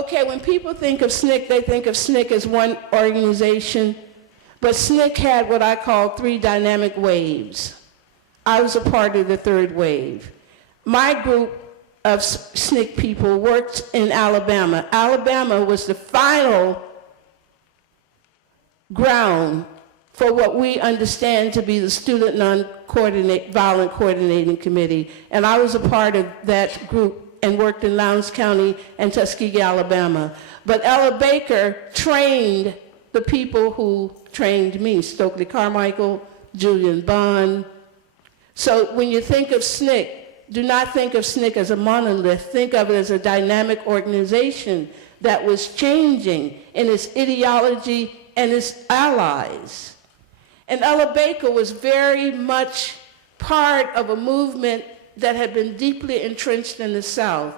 Okay, when people think of SNCC, they think of SNCC as one organization, but SNCC had what I call 3 dynamic waves. I was a part of the 3rd wave. My group of SNCC people worked in Alabama. Alabama was the final ground for what we understand to be the Student Nonviolent Coordinating Committee, and I was a part of that group and worked in Lowndes County and Tuskegee, Alabama. But Ella Baker trained the people who trained me, Stokely Carmichael, Julian Bond. So when you think of SNCC, do not think of SNCC as a monolith. Think of it as a dynamic organization that was changing in its ideology and its allies. And Ella Baker was very much part of a movement that had been deeply entrenched in the South.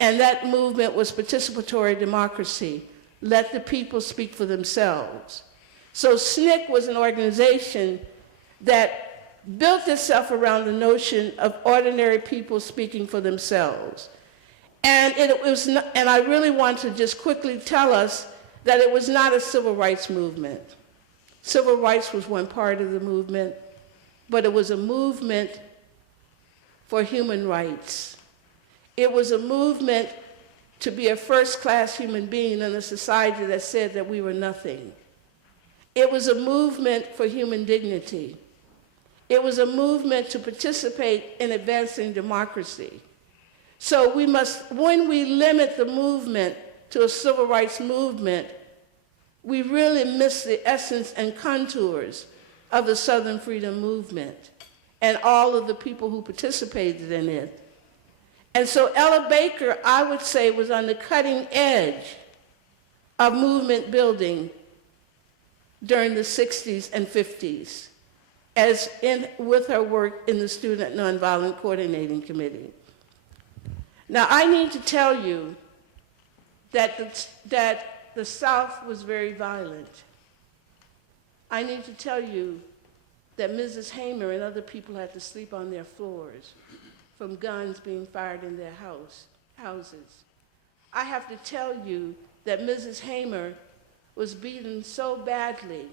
And that movement was participatory democracy. Let the people speak for themselves. So SNCC was an organization that built itself around the notion of ordinary people speaking for themselves. And and I really want to just quickly tell us that it was not a civil rights movement. Civil rights was one part of the movement, but it was a movement for human rights. It was a movement to be a first-class human being in a society that said that we were nothing. It was a movement for human dignity. It was a movement to participate in advancing democracy. So we must, when we limit the movement to a civil rights movement, we really miss the essence and contours of the Southern Freedom Movement and all of the people who participated in it. And so Ella Baker, I would say, was on the cutting edge of movement building during the 60s and 50s, with her work in the Student Nonviolent Coordinating Committee. Now, I need to tell you that the South was very violent. I need to tell you that Mrs. Hamer and other people had to sleep on their floors from guns being fired in their houses. I have to tell you that Mrs. Hamer was beaten so badly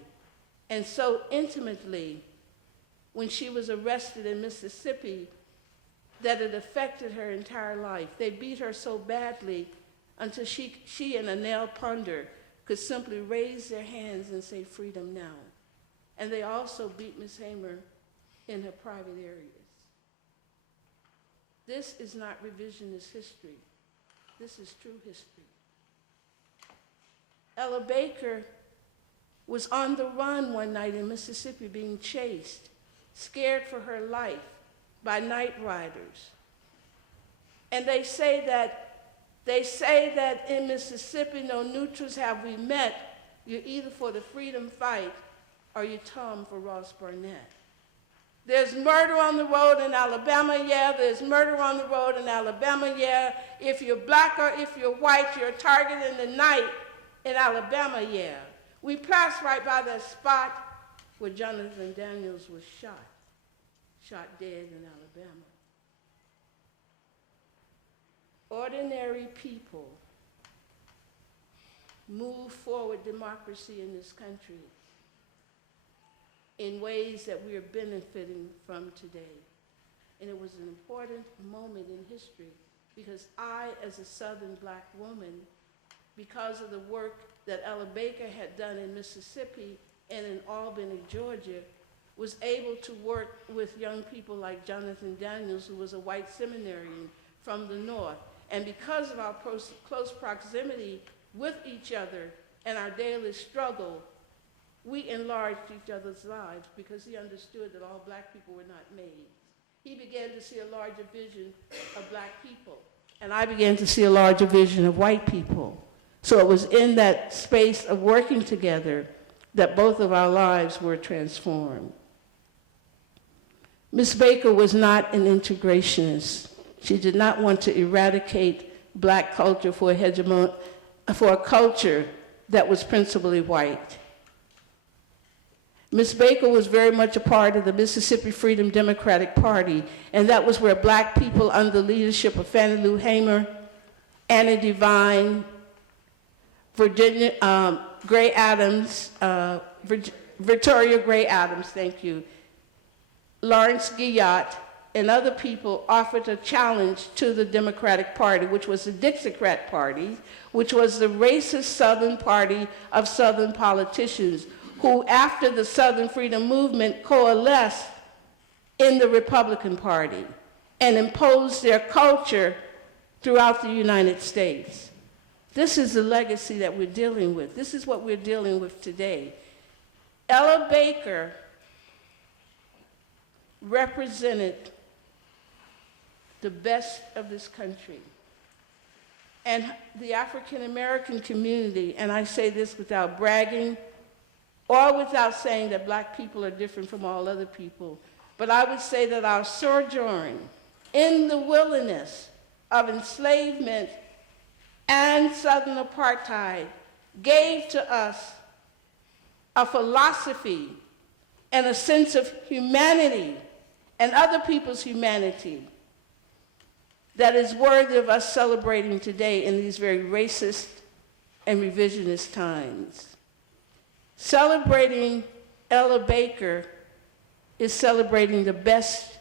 and so intimately when she was arrested in Mississippi that it affected her entire life. They beat her so badly until she and Annelle Ponder could simply raise their hands and say, "Freedom now." And they also beat Ms. Hamer in her private areas. This is not revisionist history. This is true history. Ella Baker was on the run one night in Mississippi being chased, scared for her life by night riders. And they say that in Mississippi, no neutrals have we met. You're either for the freedom fight or you Tom for Ross Barnett. There's murder on the road in Alabama, yeah. There's murder on the road in Alabama, yeah. If you're black or if you're white, you're a target in the night in Alabama, yeah. We passed right by that spot where Jonathan Daniels was shot dead in Alabama. Ordinary people move forward democracy in this country in ways that we are benefiting from today. And it was an important moment in history because I, as a Southern black woman, because of the work that Ella Baker had done in Mississippi and in Albany, Georgia, was able to work with young people like Jonathan Daniels, who was a white seminarian from the North. And because of our close proximity with each other and our daily struggle, we enlarged each other's lives because he understood that all black people were not made. He began to see a larger vision of black people, and I began to see a larger vision of white people. So it was in that space of working together that both of our lives were transformed. Ms. Baker was not an integrationist. She did not want to eradicate black culture for a culture that was principally white. Ms. Baker was very much a part of the Mississippi Freedom Democratic Party, and that was where black people under the leadership of Fannie Lou Hamer, Anna Devine, Gray Adams, Victoria Gray Adams, thank you, Lawrence Guyot, and other people offered a challenge to the Democratic Party, which was the Dixiecrat Party, which was the racist Southern party of Southern politicians who, after the Southern Freedom Movement, coalesced in the Republican Party and imposed their culture throughout the United States. This is the legacy that we're dealing with. This is what we're dealing with today. Ella Baker represented the best of this country. And the African American community, and I say this without bragging or without saying that black people are different from all other people, but I would say that our sojourn in the wilderness of enslavement and Southern apartheid gave to us a philosophy and a sense of humanity and other people's humanity that is worthy of us celebrating today in these very racist and revisionist times. Celebrating Ella Baker is celebrating the best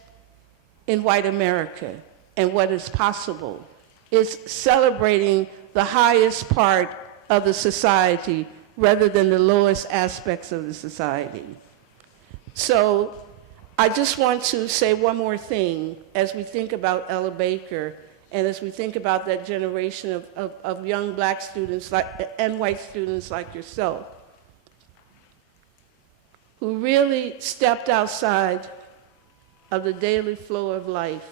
in white America and what is possible. It's celebrating the highest part of the society rather than the lowest aspects of the society. So I just want to say one more thing as we think about Ella Baker and as we think about that generation of young black students and white students like yourself who really stepped outside of the daily flow of life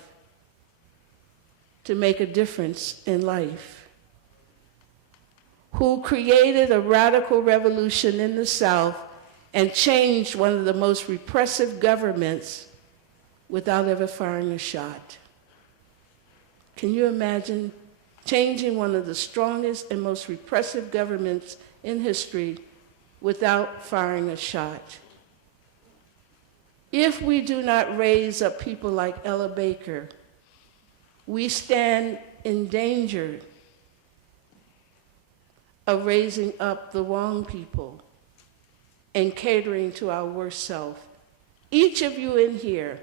to make a difference in life, who created a radical revolution in the South and changed one of the most repressive governments without ever firing a shot. Can you imagine changing one of the strongest and most repressive governments in history without firing a shot? If we do not raise up people like Ella Baker, we stand in danger of raising up the wrong people and catering to our worst self. Each of you in here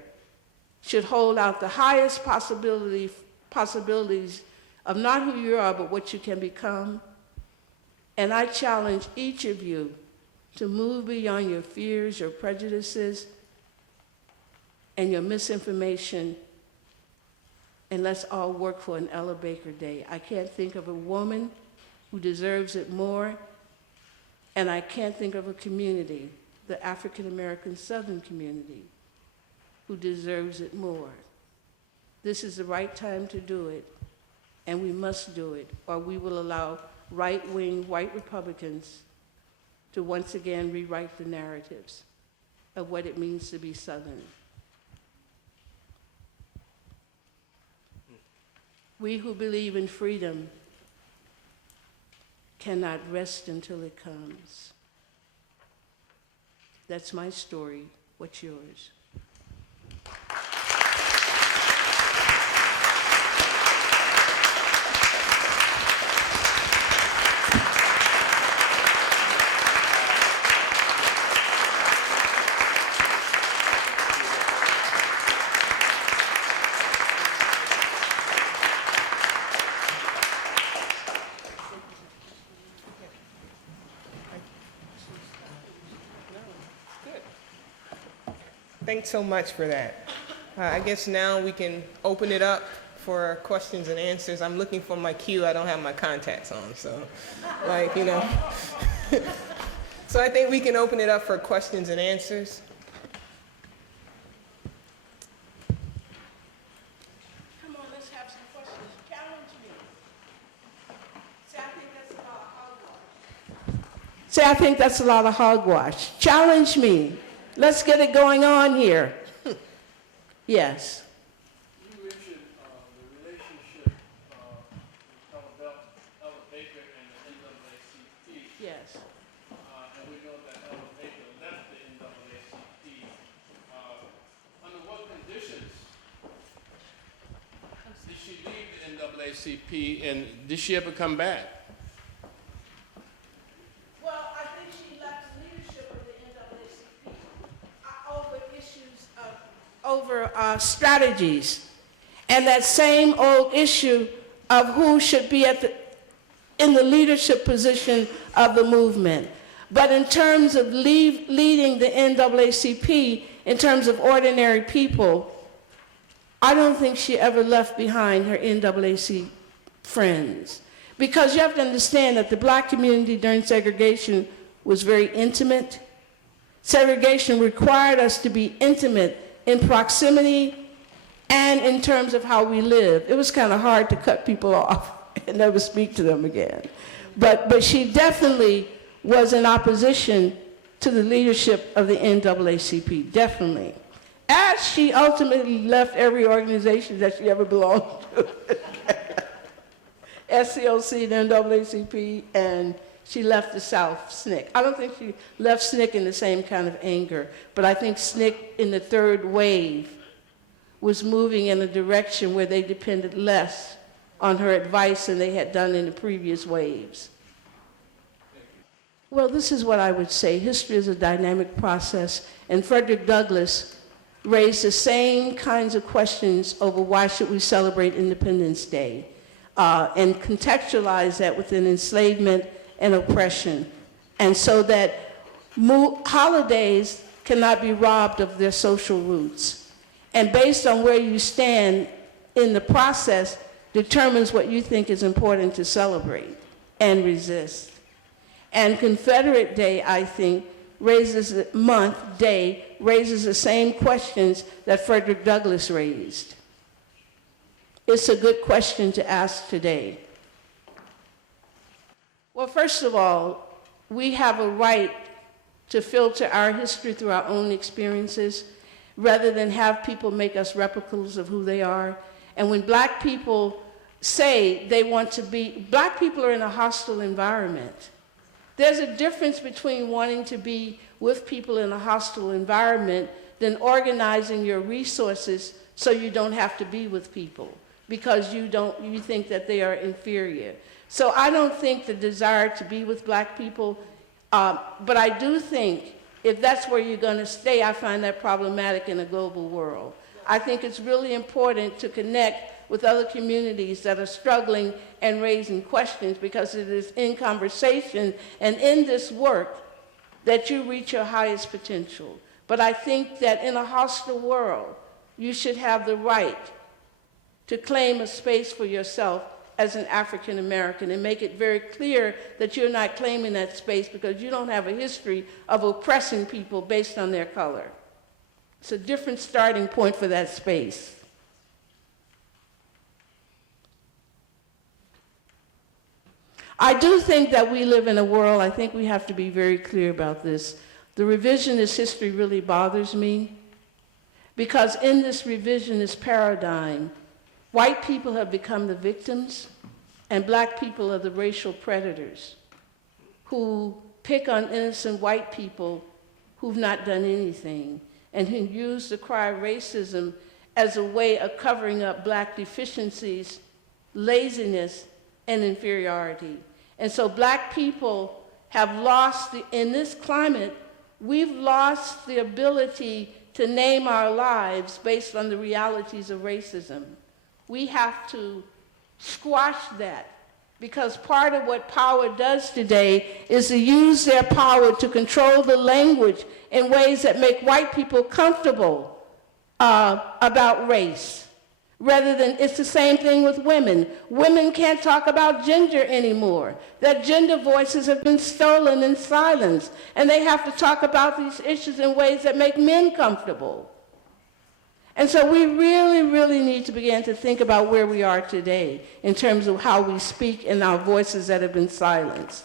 should hold out the highest possibilities of not who you are, but what you can become. And I challenge each of you to move beyond your fears, your prejudices, and your misinformation, and let's all work for an Ella Baker Day. I can't think of a woman who deserves it more, and I can't think of a community, the African American Southern community, who deserves it more. This is the right time to do it, and we must do it, or we will allow right-wing white Republicans to once again rewrite the narratives of what it means to be Southern. We who believe in freedom cannot rest until it comes. That's my story. What's yours? Thanks so much for that. I guess now we can open it up for questions and answers. I'm looking for my cue. I don't have my contacts on, so like, you know. So I think we can open it up for questions and answers. Come on, let's have some questions. Challenge me. Say, I think that's a lot of hogwash. Say, I think that's a lot of hogwash. Challenge me. Let's get it going on here. Yes. You mentioned the relationship about Ella Baker and the NAACP. Yes. And we know that Ella Baker left the NAACP. Under what conditions did she leave the NAACP, and did she ever come back? over strategies, and that same old issue of who should be in the leadership position of the movement. But in terms of leading the NAACP, in terms of ordinary people, I don't think she ever left behind her NAACP friends. Because you have to understand that the black community during segregation was very intimate. Segregation required us to be intimate in proximity and in terms of how we live. It was kind of hard to cut people off and never speak to them again. But she definitely was in opposition to the leadership of the NAACP, definitely. As she ultimately left every organization that she ever belonged to. SCLC, the NAACP, and she left the South, SNCC. I don't think she left SNCC in the same kind of anger, but I think SNCC in the third wave was moving in a direction where they depended less on her advice than they had done in the previous waves. Well, this is what I would say. History is a dynamic process, and Frederick Douglass raised the same kinds of questions over why should we celebrate Independence Day, and contextualize that within enslavement and oppression, and so that holidays cannot be robbed of their social roots. And based on where you stand in the process determines what you think is important to celebrate and resist. And Confederate Day, I think, raises the same questions that Frederick Douglass raised. It's a good question to ask today. Well, first of all, we have a right to filter our history through our own experiences rather than have people make us replicas of who they are. And when black people say they want to be, black people are in a hostile environment. There's a difference between wanting to be with people in a hostile environment than organizing your resources so you don't have to be with people because you think that they are inferior. So I don't think the desire to be with black people, but I do think if that's where you're going to stay, I find that problematic in a global world. I think it's really important to connect with other communities that are struggling and raising questions, because it is in conversation and in this work that you reach your highest potential. But I think that in a hostile world, you should have the right to claim a space for yourself as an African American and make it very clear that you're not claiming that space because you don't have a history of oppressing people based on their color. It's a different starting point for that space. I do think that we live in a world, I think we have to be very clear about this. The revisionist history really bothers me because in this revisionist paradigm, white people have become the victims and black people are the racial predators who pick on innocent white people who've not done anything and who use the cry of racism as a way of covering up black deficiencies, laziness, and inferiority. And so black people have lost, in this climate, we've lost the ability to name our lives based on the realities of racism. We have to squash that, because part of what power does today is to use their power to control the language in ways that make white people comfortable about race. Rather than, it's the same thing with women. Women can't talk about gender anymore. Their gender voices have been stolen and silenced, and they have to talk about these issues in ways that make men comfortable. And so we really, really need to begin to think about where we are today in terms of how we speak and our voices that have been silenced.